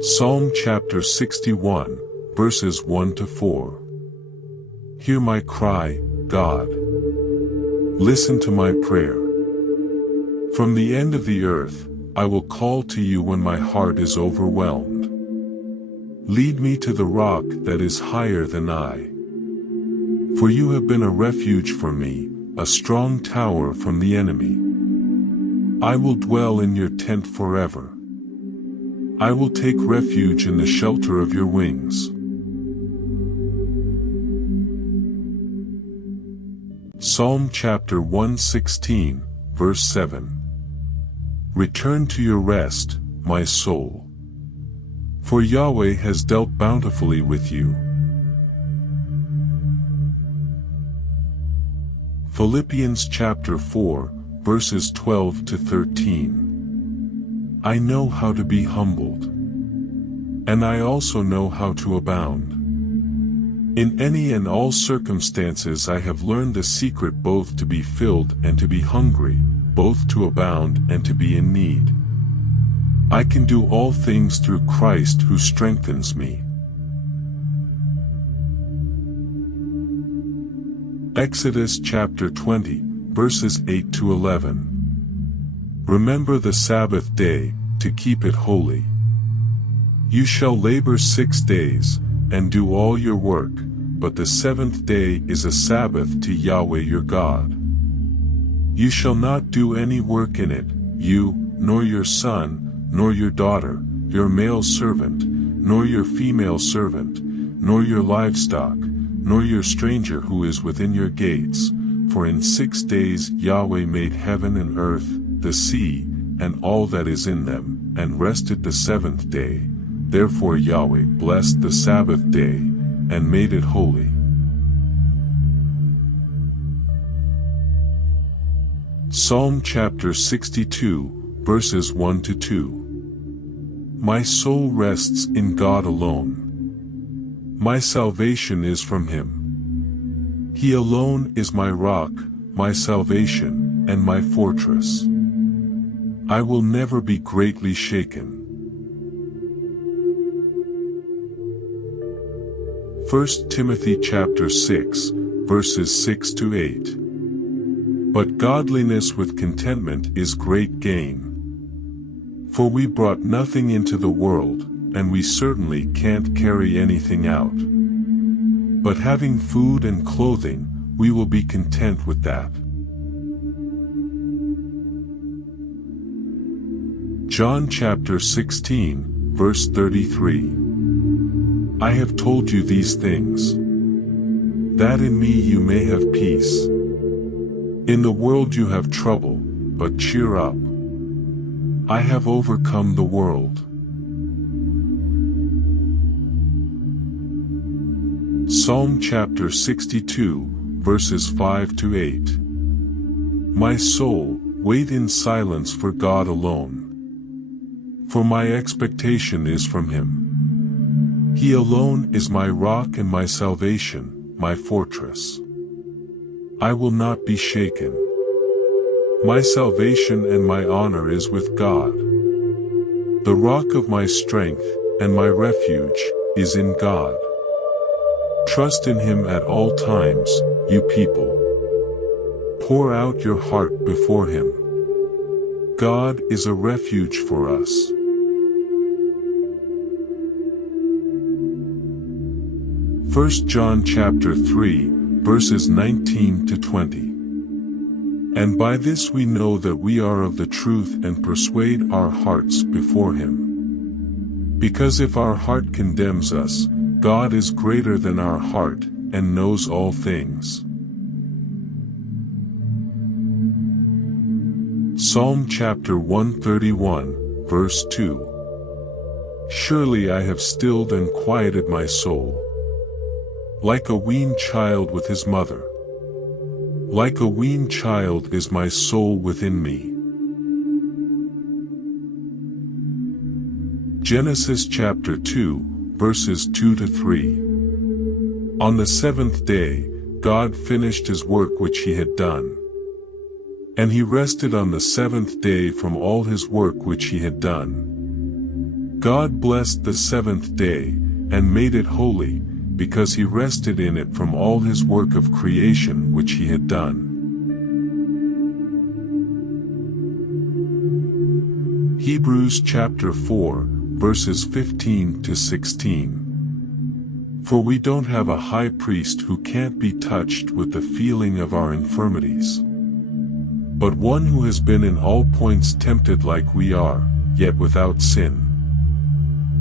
Psalm chapter 61, verses 1 to 4. Hear my cry, God. Listen to my prayer. From the end of the earth, I will call to you when my heart is overwhelmed. Lead me to the rock that is higher than I. For you have been a refuge for me, a strong tower from the enemy. I will dwell in your tent forever. I will take refuge in the shelter of your wings. Psalm chapter 116, verse 7. Return to your rest, my soul. For Yahweh has dealt bountifully with you. Philippians chapter 4, verses 12 to 13. I know how to be humbled, and I also know how to abound. In any and all circumstances I have learned the secret, both to be filled and to be hungry, both to abound and to be in need. I can do all things through Christ who strengthens me. Exodus chapter 20, verses 8 to 11. Remember the Sabbath day, to keep it holy. You shall labor 6 days, and do all your work, but the seventh day is a Sabbath to Yahweh your God. You shall not do any work in it, you, nor your son, nor your daughter, your male servant, nor your female servant, nor your livestock, nor your stranger who is within your gates, for in 6 days Yahweh made heaven and earth, the sea, and all that is in them, and rested the seventh day. Therefore Yahweh blessed the Sabbath day, and made it holy. Psalm chapter 62, verses 1 to 2. My soul rests in God alone. My salvation is from Him. He alone is my rock, my salvation, and my fortress. I will never be greatly shaken. 1 Timothy chapter 6, verses 6 to 8. But godliness with contentment is great gain. For we brought nothing into the world, and we certainly can't carry anything out. But having food and clothing, we will be content with that. John chapter 16, verse 33. I have told you these things, that in me you may have peace. In the world you have trouble, but cheer up. I have overcome the world. Psalm chapter 62, verses 5 to 8. My soul, wait in silence for God alone. For my expectation is from Him. He alone is my rock and my salvation, my fortress. I will not be shaken. My salvation and my honor is with God. The rock of my strength and my refuge is in God. Trust in Him at all times, you people. Pour out your heart before Him. God is a refuge for us. 1 John chapter 3, verses 19 to 20. And by this we know that we are of the truth and persuade our hearts before Him. Because if our heart condemns us, God is greater than our heart, and knows all things. Psalm chapter 131, verse 2. Surely I have stilled and quieted my soul. Like a weaned child with his mother. Like a weaned child is my soul within me. Genesis chapter 2, verses 2 to 3. On the seventh day, God finished His work which He had done. And He rested on the seventh day from all His work which He had done. God blessed the seventh day, and made it holy, because he rested in it from all his work of creation which he had done. Hebrews chapter 4, verses 15 to 16. For we don't have a high priest who can't be touched with the feeling of our infirmities, but one who has been in all points tempted like we are, yet without sin.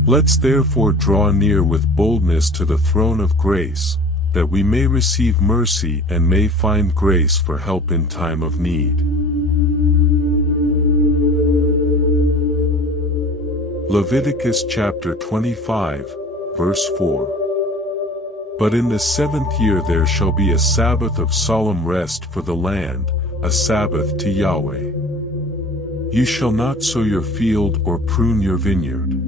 Let's therefore draw near with boldness to the throne of grace, that we may receive mercy and may find grace for help in time of need. Leviticus chapter 25, verse 4. But in the 7th year there shall be a Sabbath of solemn rest for the land, a Sabbath to Yahweh. You shall not sow your field or prune your vineyard.